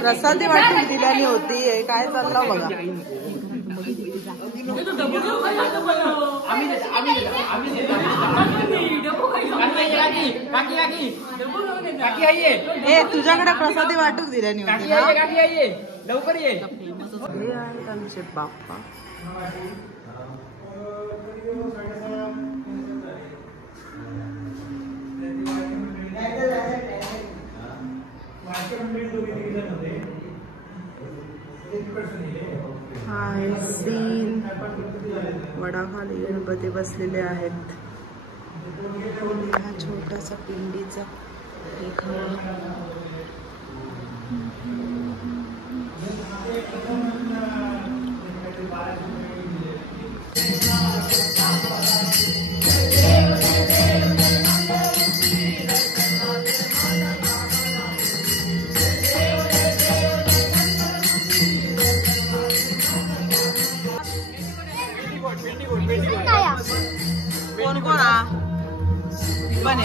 प्रसादी वाटून दिल्याने होती काय चाललं बघा. ए तुझ्याकडे प्रसादी वाटून दिल्याने होती लवकर ये. हे आहेत आमचे बाप्पा. हा आहे सीन. वडाखाली गणपती बसलेले आहेत. हा छोटासा पिंडीचा एक कोण कोण पण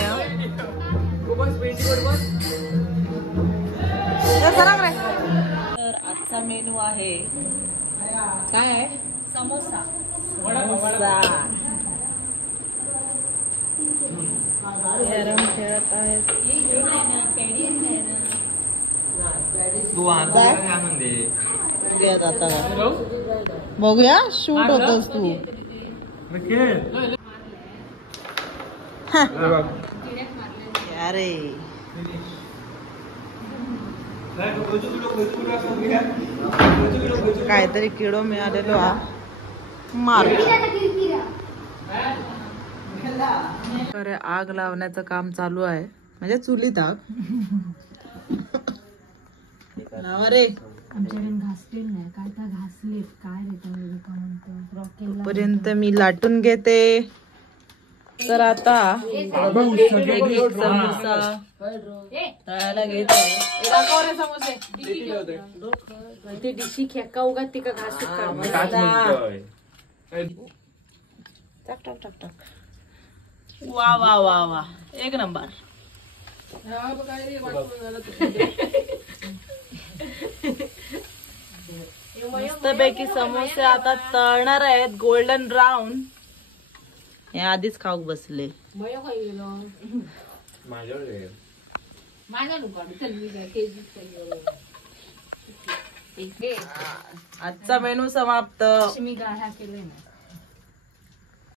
तर आजचा मेनू आहे काय आहे समोसा. कॅरम खेळत आहेत. बघूया शूट होतोस तू. अरे काहीतरी किडो मिळालेलो हा मार. अरे आग लावण्याचं काम चालू आहे म्हणजे चुलीत आग. अरे आमच्याकडे घासतील नाही काय काय घासलेत काय रे पर्यंत मी लाटून घेते. तर आता समोसा तळायला घेते. ते डिशी खेका उगा तिका घास टाक टाक टाक टाक. वा वा वा वा एक नंबर. मस्तपैकी समोसे आता तळणार आहेत गोल्डन ब्राऊन. हे आधीच खाऊ बसले. आजचा मेनू समाप्त. मी गाढा केले ना.